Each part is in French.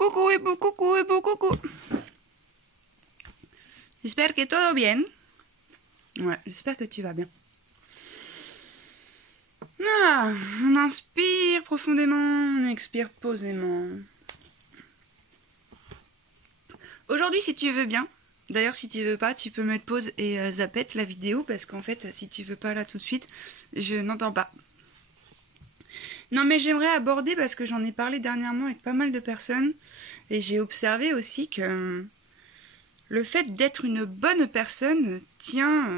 Coucou Ibu, coucou Ibu, coucou. J'espère que todo bien. Ouais, j'espère que tu vas bien. Ah, on inspire profondément, on expire posément. Aujourd'hui, si tu veux bien, d'ailleurs si tu veux pas, tu peux mettre pause et zapette la vidéo parce qu'en fait, si tu veux pas là tout de suite, je n'entends pas. Non mais j'aimerais aborder, parce que j'en ai parlé dernièrement avec pas mal de personnes, et j'ai observé aussi que le fait d'être une bonne personne tient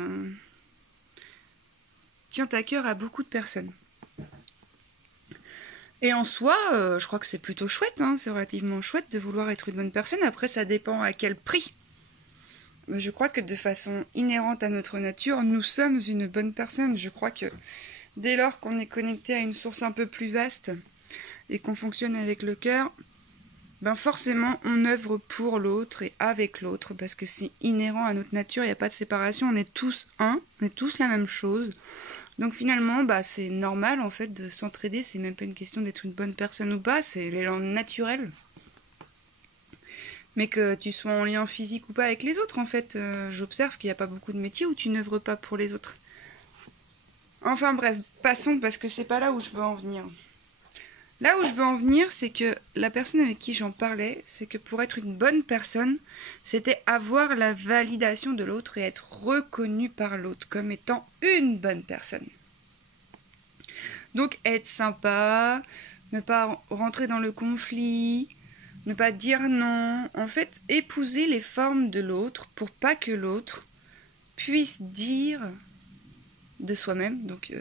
à cœur à beaucoup de personnes. Et en soi, je crois que c'est plutôt chouette, hein, c'est relativement chouette de vouloir être une bonne personne. Après, ça dépend à quel prix. Mais je crois que de façon inhérente à notre nature, nous sommes une bonne personne. Je crois que dès lors qu'on est connecté à une source un peu plus vaste et qu'on fonctionne avec le cœur, ben forcément on œuvre pour l'autre et avec l'autre, parce que c'est inhérent à notre nature, il n'y a pas de séparation, on est tous un, on est tous la même chose. Donc finalement, bah, c'est normal en fait de s'entraider, c'est même pas une question d'être une bonne personne ou pas, c'est l'élan naturel. Mais que tu sois en lien physique ou pas avec les autres, en fait, j'observe qu'il n'y a pas beaucoup de métiers où tu n'œuvres pas pour les autres. Enfin bref, passons, parce que c'est pas là où je veux en venir. Là où je veux en venir, c'est que la personne avec qui j'en parlais, c'est que pour être une bonne personne, c'était avoir la validation de l'autre et être reconnu par l'autre comme étant une bonne personne. Donc être sympa, ne pas rentrer dans le conflit, ne pas dire non, en fait épouser les formes de l'autre pour pas que l'autre puisse dire de soi-même, donc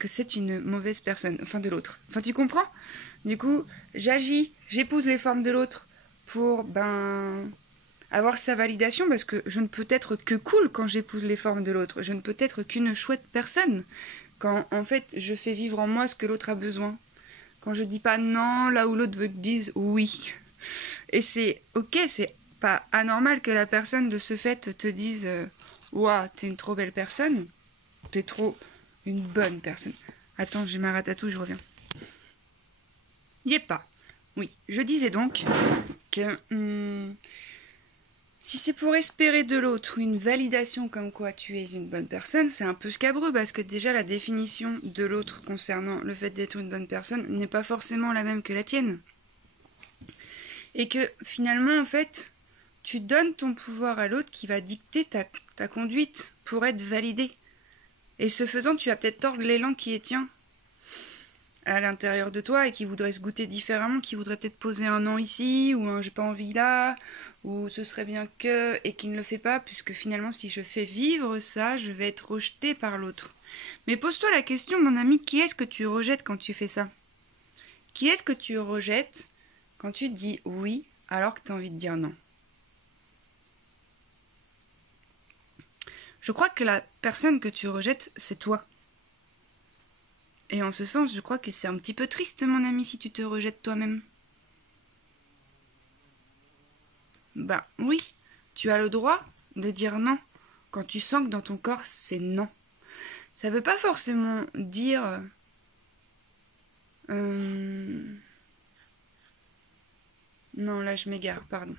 que c'est une mauvaise personne, enfin de l'autre. Enfin tu comprends? Du coup, j'agis, j'épouse les formes de l'autre pour avoir sa validation, parce que je ne peux être que cool quand j'épouse les formes de l'autre. Je ne peux être qu'une chouette personne quand en fait je fais vivre en moi ce que l'autre a besoin. Quand je dis pas non là où l'autre veut que je dise oui. Et c'est ok, c'est pas anormal que la personne de ce fait te dise ouah, t'es une trop belle personne, t'es trop une bonne personne. Attends, j'ai ma ratatouille, je reviens. Y est pas. Oui, je disais donc que si c'est pour espérer de l'autre une validation comme quoi tu es une bonne personne, c'est un peu scabreux, parce que déjà la définition de l'autre concernant le fait d'être une bonne personne n'est pas forcément la même que la tienne. Et que finalement, en fait, tu donnes ton pouvoir à l'autre qui va dicter ta conduite pour être validé. Et ce faisant, tu vas peut-être tordre l'élan qui est tien à l'intérieur de toi et qui voudrait se goûter différemment, qui voudrait peut-être poser un non ici, ou un j'ai pas envie là, ou ce serait bien que, et qui ne le fait pas, puisque finalement si je fais vivre ça, je vais être rejeté par l'autre. Mais pose-toi la question, mon ami, qui est-ce que tu rejettes quand tu fais ça? Qui est-ce que tu rejettes quand tu dis oui alors que tu as envie de dire non? Je crois que la personne que tu rejettes, c'est toi. Et en ce sens, je crois que c'est un petit peu triste, mon ami, si tu te rejettes toi-même. Ben oui, tu as le droit de dire non quand tu sens que dans ton corps, c'est non. Ça veut pas forcément dire... Non, là, je m'égare, pardon.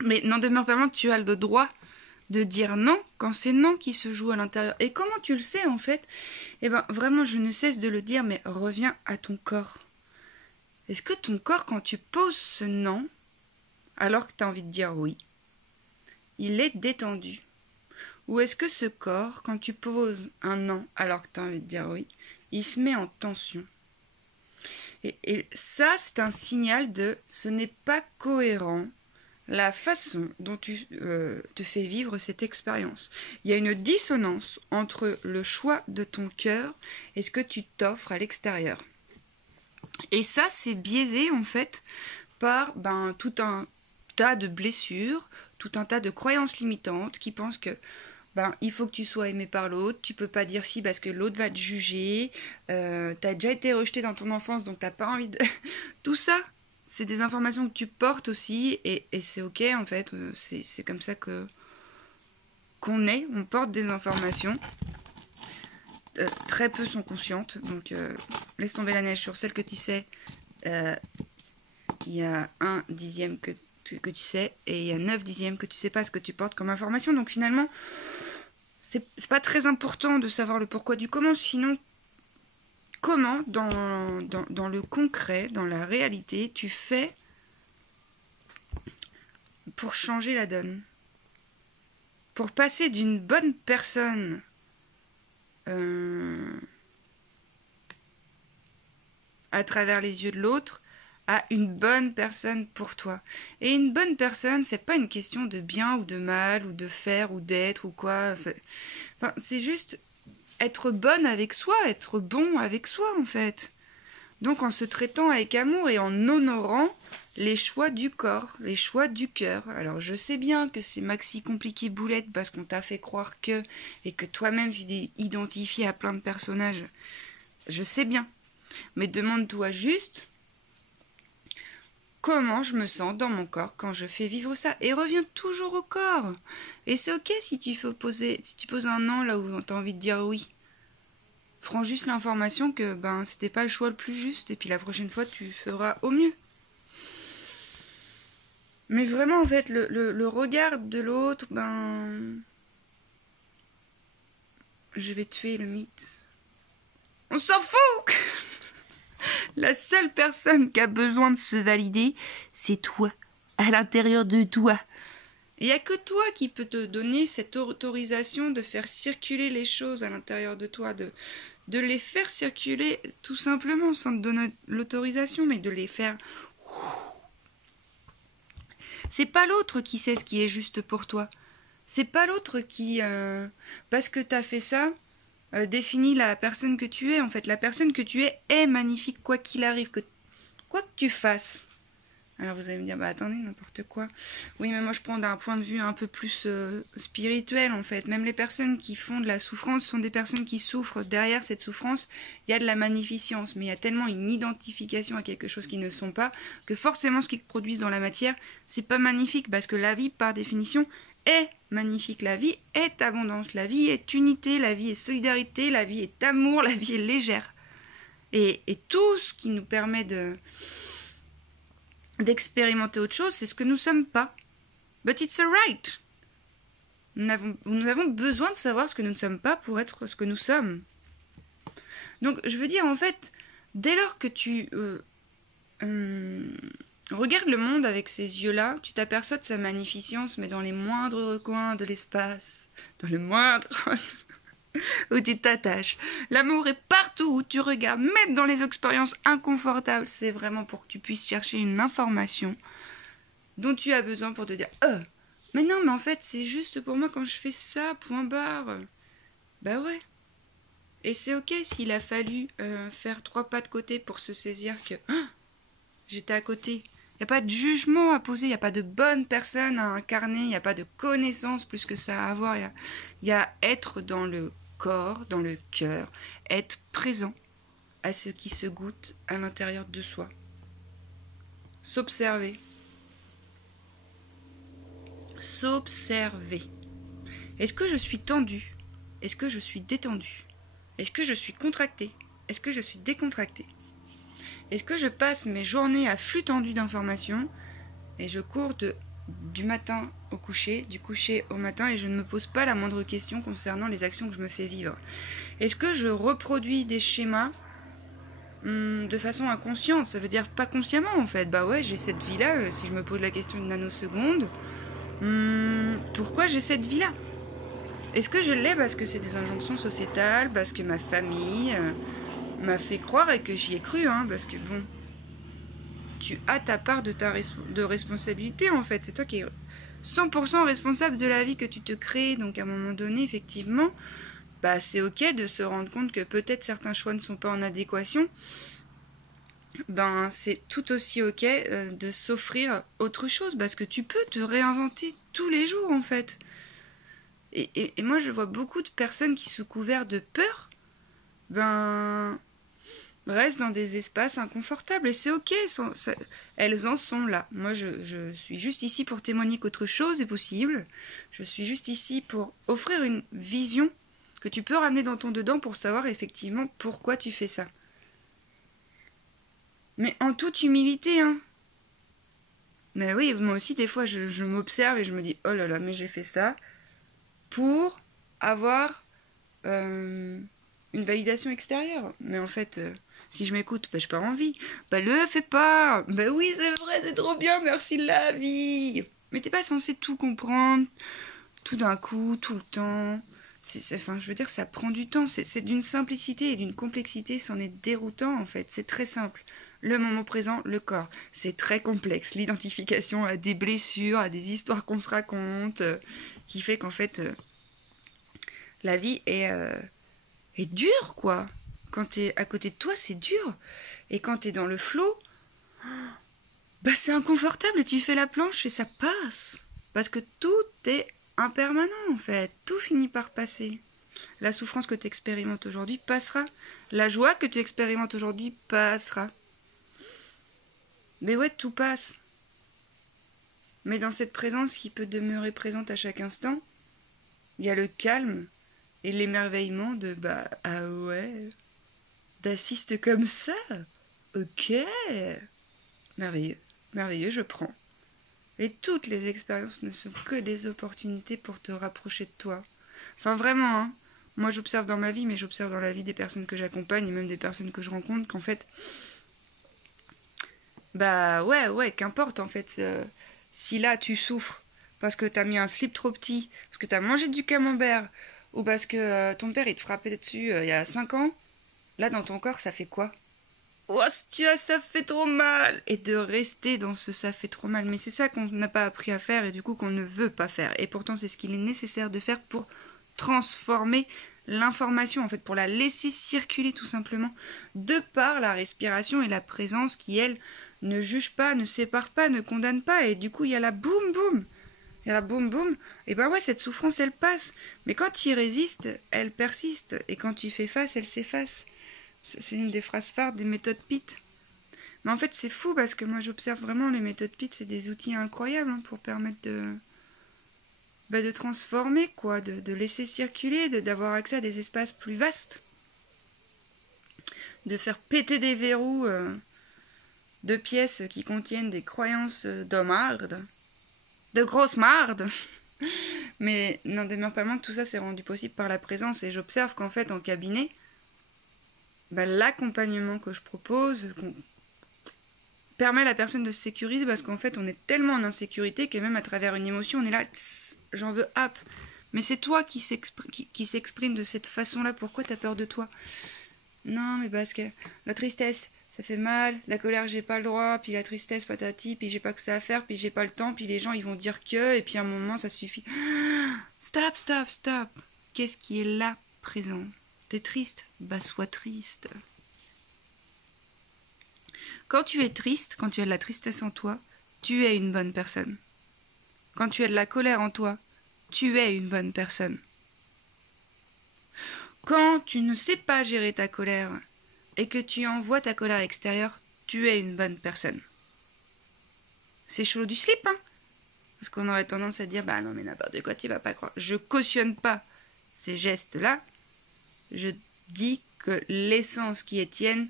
Mais n'en demeure pas moins que tu as le droit de dire non quand c'est non qui se joue à l'intérieur. Et comment tu le sais en fait? Eh ben vraiment, je ne cesse de le dire, mais reviens à ton corps. Est-ce que ton corps, quand tu poses ce non, alors que tu as envie de dire oui, il est détendu? Ou est-ce que ce corps, quand tu poses un non alors que tu as envie de dire oui, il se met en tension? Et ça, c'est un signal de ce n'est pas cohérent la façon dont tu te fais vivre cette expérience. Il y a une dissonance entre le choix de ton cœur et ce que tu t'offres à l'extérieur. Et ça, c'est biaisé en fait par tout un tas de blessures, tout un tas de croyances limitantes qui pensent que il faut que tu sois aimé par l'autre, tu peux pas dire si parce que l'autre va te juger, t'as déjà été rejeté dans ton enfance donc t'as pas envie de... Tout ça, c'est des informations que tu portes aussi, et c'est ok en fait, c'est comme ça qu'on est, on porte des informations. Très peu sont conscientes, donc laisse tomber la neige sur celle que tu sais. il y a 1/10 que tu sais, et il y a 9/10 que tu sais pas ce que tu portes comme information. Donc finalement, c'est pas très important de savoir le pourquoi du comment, sinon comment, dans le concret, dans la réalité, tu fais pour changer la donne. Pour passer d'une bonne personne à travers les yeux de l'autre à une bonne personne pour toi. Et une bonne personne, c'est pas une question de bien ou de mal, ou de faire ou d'être ou quoi. Enfin, c'est juste être bonne avec soi, être bon avec soi en fait. Donc en se traitant avec amour et en honorant les choix du corps, les choix du cœur. Alors je sais bien que c'est maxi compliqué boulette parce qu'on t'a fait croire que, et que toi-même tu t'es identifié à plein de personnages. Je sais bien. Mais demande-toi juste comment je me sens dans mon corps quand je fais vivre ça. Et reviens toujours au corps. Et c'est ok si tu poses un non là où t'as envie de dire oui. Prends juste l'information que c'était pas le choix le plus juste et puis la prochaine fois tu feras au mieux. Mais vraiment en fait le regard de l'autre, je vais tuer le mythe. On s'en fout. La seule personne qui a besoin de se valider, c'est toi, à l'intérieur de toi. Il n'y a que toi qui peux te donner cette autorisation de faire circuler les choses à l'intérieur de toi, de les faire circuler tout simplement, sans te donner l'autorisation, mais de les faire... C'est pas l'autre qui sait ce qui est juste pour toi. C'est pas l'autre qui, parce que t'as fait ça, définit la personne que tu es. En fait, la personne que tu es est magnifique, quoi qu'il arrive, quoi que tu fasses. Alors vous allez me dire, attendez, n'importe quoi. Oui, mais moi je prends d'un point de vue un peu plus spirituel en fait. Même les personnes qui font de la souffrance sont des personnes qui souffrent. Derrière cette souffrance, il y a de la magnificence. Mais il y a tellement une identification à quelque chose qui ne sont pas, que forcément ce qu'ils produisent dans la matière, c'est pas magnifique. Parce que la vie, par définition, est magnifique. La vie est abondance. La vie est unité. La vie est solidarité. La vie est amour. La vie est légère. Et tout ce qui nous permet d'expérimenter autre chose, c'est ce que nous sommes pas. But it's alright. Nous avons besoin de savoir ce que nous ne sommes pas pour être ce que nous sommes. Donc, je veux dire, en fait, dès lors que tu regardes le monde avec ces yeux-là, tu t'aperçois de sa magnificence, mais dans les moindres recoins de l'espace, dans le moindre... où tu t'attaches. L'amour est partout où tu regardes, même dans les expériences inconfortables. C'est vraiment pour que tu puisses chercher une information dont tu as besoin pour te dire mais non, mais en fait, c'est juste pour moi quand je fais ça, point barre. Bah ouais. Et c'est ok s'il a fallu faire 3 pas de côté pour se saisir que j'étais à côté. Il n'y a pas de jugement à poser, il n'y a pas de bonne personne à incarner, il n'y a pas de connaissance plus que ça à avoir. Il y a être dans le corps, dans le cœur, être présent à ce qui se goûte à l'intérieur de soi. S'observer. S'observer. Est-ce que je suis tendue? Est-ce que je suis détendue? Est-ce que je suis contractée? Est-ce que je suis décontractée? Est-ce que je passe mes journées à flux tendu d'informations et je cours du matin au coucher, du coucher au matin et je ne me pose pas la moindre question concernant les actions que je me fais vivre? Est-ce que je reproduis des schémas de façon inconsciente? Ça veut dire pas consciemment en fait. Bah ouais, j'ai cette vie-là, si je me pose la question une nanoseconde, pourquoi j'ai cette vie-là? Est-ce que je l'ai parce que c'est des injonctions sociétales, parce que ma famille... m'a fait croire et que j'y ai cru, parce que bon, tu as ta part de responsabilité en fait, c'est toi qui es 100% responsable de la vie que tu te crées, donc à un moment donné, effectivement, c'est ok de se rendre compte que peut-être certains choix ne sont pas en adéquation, c'est tout aussi ok de s'offrir autre chose, parce que tu peux te réinventer tous les jours en fait. Et moi je vois beaucoup de personnes qui sous couvert de peur, restent dans des espaces inconfortables et c'est ok, elles en sont là. Moi je suis juste ici pour témoigner qu'autre chose est possible, je suis juste ici pour offrir une vision que tu peux ramener dans ton dedans pour savoir effectivement pourquoi tu fais ça. Mais en toute humilité, Mais oui, moi aussi, des fois, je m'observe et je me dis, oh là là, mais j'ai fait ça pour avoir une validation extérieure. Mais en fait, si je m'écoute, bah, j'ai pas envie. Bah, le fais pas. Bah oui, c'est vrai, c'est trop bien, merci la vie. Mais t'es pas censé tout comprendre, tout d'un coup, tout le temps. Enfin, je veux dire, ça prend du temps. C'est d'une simplicité et d'une complexité, c'en est déroutant en fait. C'est très simple. Le moment présent, le corps. C'est très complexe. L'identification à des blessures, à des histoires qu'on se raconte, qui fait qu'en fait, la vie est dure, quoi. Quand t'es à côté de toi, c'est dur. Et quand t'es dans le flot, bah c'est inconfortable et tu fais la planche et ça passe. Parce que tout est impermanent, en fait. Tout finit par passer. La souffrance que tu expérimentes aujourd'hui passera. La joie que tu expérimentes aujourd'hui passera. Mais ouais, tout passe. Mais dans cette présence qui peut demeurer présente à chaque instant, il y a le calme et l'émerveillement de bah ah ouais, d'assiste comme ça. Ok. Merveilleux, merveilleux, je prends. Et toutes les expériences ne sont que des opportunités pour te rapprocher de toi. Enfin vraiment, hein. Moi j'observe dans ma vie, mais j'observe dans la vie des personnes que j'accompagne et même des personnes que je rencontre qu'en fait, bah ouais, qu'importe en fait. Si là tu souffres parce que t'as mis un slip trop petit, parce que t'as mangé du camembert, ou parce que ton père il te frappait dessus il y a 5 ans, là dans ton corps ça fait quoi? Hostia, ça fait trop mal! Et de rester dans ce ça fait trop mal. Mais c'est ça qu'on n'a pas appris à faire et du coup qu'on ne veut pas faire. Et pourtant c'est ce qu'il est nécessaire de faire pour transformer l'information, en fait, pour la laisser circuler tout simplement, de par la respiration et la présence qui, elle, ne juge pas, ne sépare pas, ne condamne pas. Et du coup, il y a la boum boum. Il y a la boum boum. Et ben ouais, cette souffrance, elle passe. Mais quand tu y résistes, elle persiste. Et quand tu fais face, elle s'efface. C'est une des phrases phares des méthodes PIT. Mais en fait, c'est fou parce que moi, j'observe vraiment les méthodes PIT, c'est des outils incroyables hein, pour permettre de transformer, quoi, de laisser circuler, d'avoir accès à des espaces plus vastes, de faire péter des verrous de pièces qui contiennent des croyances d'hommarde, de grosses mardes. Mais n'en demeure pas moins que tout ça s'est rendu possible par la présence. Et j'observe qu'en fait, en cabinet, l'accompagnement que je propose permet à la personne de se sécuriser parce qu'en fait, on est tellement en insécurité que même à travers une émotion, on est là, j'en veux hop. Mais c'est toi qui s'exprime de cette façon-là. Pourquoi t'as peur de toi? Non, mais parce que la tristesse, ça fait mal. La colère, j'ai pas le droit. Puis la tristesse, patati. Puis j'ai pas que ça à faire. Puis j'ai pas le temps. Puis les gens, ils vont dire que. Et puis à un moment, ça suffit. Stop, stop, stop. Qu'est-ce qui est là, présent? T'es triste? Bah, sois triste. Quand tu es triste, quand tu as de la tristesse en toi, tu es une bonne personne. Quand tu as de la colère en toi, tu es une bonne personne. Quand tu ne sais pas gérer ta colère et que tu envoies ta colère extérieure, tu es une bonne personne. C'est chaud du slip, hein? Parce qu'on aurait tendance à dire, bah non mais n'importe quoi, tu vas pas croire. Je cautionne pas ces gestes-là. Je dis que l'essence qui est tienne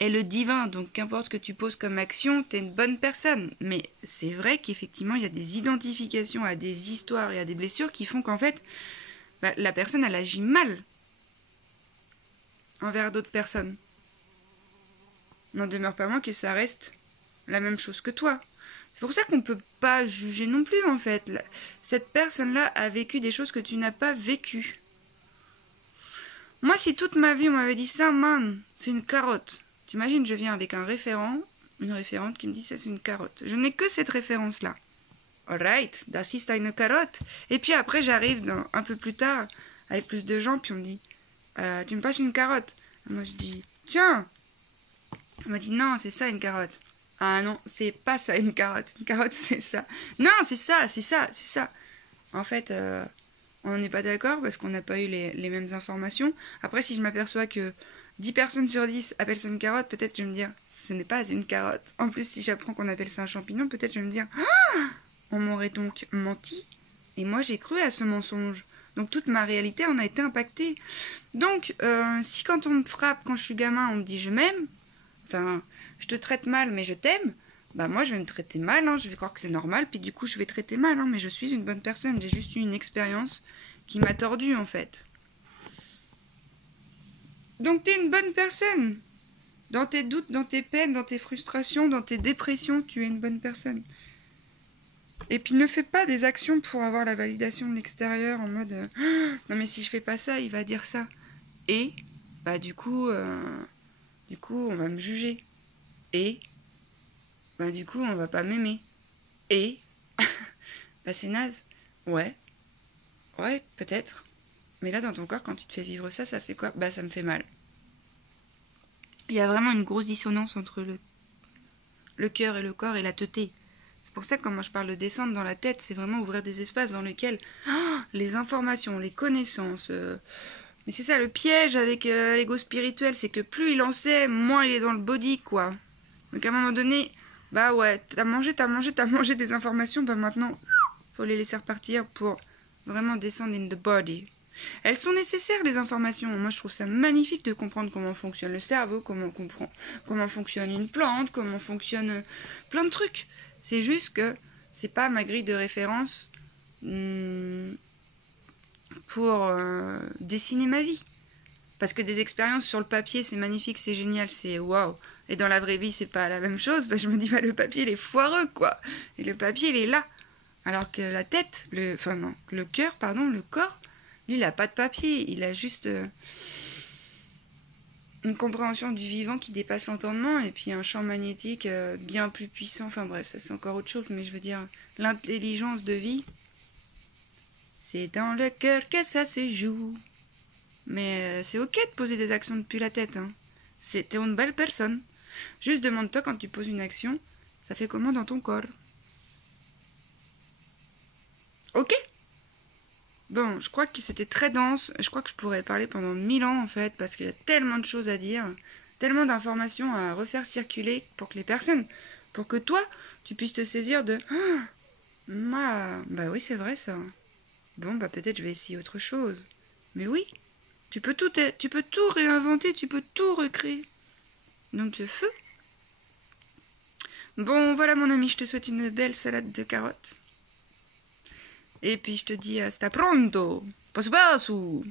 est le divin. Donc qu'importe ce que tu poses comme action, t'es une bonne personne. Mais c'est vrai qu'effectivement, il y a des identifications à des histoires et à des blessures qui font qu'en fait, la personne, elle agit mal envers d'autres personnes. N'en demeure pas moins que ça reste la même chose que toi. C'est pour ça qu'on ne peut pas juger non plus, en fait. Cette personne-là a vécu des choses que tu n'as pas vécues. Moi, si toute ma vie, on m'avait dit ça, man, c'est une carotte. T'imagines, je viens avec un référent, une référente qui me dit ça, c'est une carotte. Je n'ai que cette référence-là. Alright, das ist eine carotte. Et puis après, j'arrive un peu plus tard, avec plus de gens, puis on me dit, tu me passes une carotte? Moi, je dis, tiens. On m'a dit, non, c'est ça, une carotte. Ah non, c'est pas ça, une carotte. Une carotte, c'est ça. Non, c'est ça, c'est ça, c'est ça. En fait, on n'est pas d'accord parce qu'on n'a pas eu les mêmes informations. Après, si je m'aperçois que 10 personnes sur 10 appellent ça une carotte, peut-être que je vais me dire, ce n'est pas une carotte. En plus, si j'apprends qu'on appelle ça un champignon, peut-être que je vais me dire, ah, on m'aurait donc menti. Et moi, j'ai cru à ce mensonge. Donc, toute ma réalité en a été impactée. Donc, si quand on me frappe, quand je suis gamin, on me dit je m'aime, enfin, je te traite mal, mais je t'aime, bah moi je vais me traiter mal, hein, je vais croire que c'est normal, puis du coup je vais traiter mal, hein, mais je suis une bonne personne, j'ai juste eu une expérience qui m'a tordue en fait. Donc t'es une bonne personne. Dans tes doutes, dans tes peines, dans tes frustrations, dans tes dépressions, tu es une bonne personne. Et puis ne fais pas des actions pour avoir la validation de l'extérieur en mode non mais si je fais pas ça, il va dire ça. Et bah du coup on va me juger. Et bah du coup on va pas m'aimer. Et bah c'est naze. Ouais, peut-être. Mais là dans ton corps, quand tu te fais vivre ça, ça fait quoi? Bah ça me fait mal. Il y a vraiment une grosse dissonance entre le cœur et le corps et la teuté. C'est pour ça que quand moi je parle de descendre dans la tête, c'est vraiment ouvrir des espaces dans lesquels les informations, les connaissances... Mais c'est ça le piège avec l'ego spirituel, c'est que plus il en sait, moins il est dans le body, quoi. Donc à un moment donné, bah ouais, t'as mangé des informations, bah maintenant, faut les laisser repartir pour vraiment descendre in the body. Elles sont nécessaires, les informations. Moi, je trouve ça magnifique de comprendre comment fonctionne le cerveau, comment fonctionne une plante, comment fonctionne plein de trucs. C'est juste que c'est pas ma grille de référence pour dessiner ma vie. Parce que des expériences sur le papier, c'est magnifique, c'est génial, c'est waouh. Et dans la vraie vie, c'est pas la même chose. Bah, je me dis, bah, le papier, il est foireux, quoi. Et le papier, il est là. Alors que la tête, le cœur, le corps, lui, il n'a pas de papier, il a juste une compréhension du vivant qui dépasse l'entendement et puis un champ magnétique bien plus puissant. Enfin bref, ça c'est encore autre chose, mais je veux dire, l'intelligence de vie, c'est dans le cœur que ça se joue. Mais c'est ok de poser des actions depuis la tête. Hein. T'es une belle personne. Juste demande-toi quand tu poses une action, ça fait comment dans ton corps? Ok? Bon, je crois que c'était très dense. Je crois que je pourrais parler pendant 1000 ans, en fait, parce qu'il y a tellement de choses à dire, tellement d'informations à refaire circuler pour que les personnes, pour que toi, tu puisses te saisir de bah oui, c'est vrai ça. Bon, bah peut-être je vais essayer autre chose. Mais oui, tu peux tout réinventer, tu peux tout recréer. Donc, feu. Bon, voilà mon ami, je te souhaite une belle salade de carottes. Et puis je te dis hasta pronto. Pasu pasu.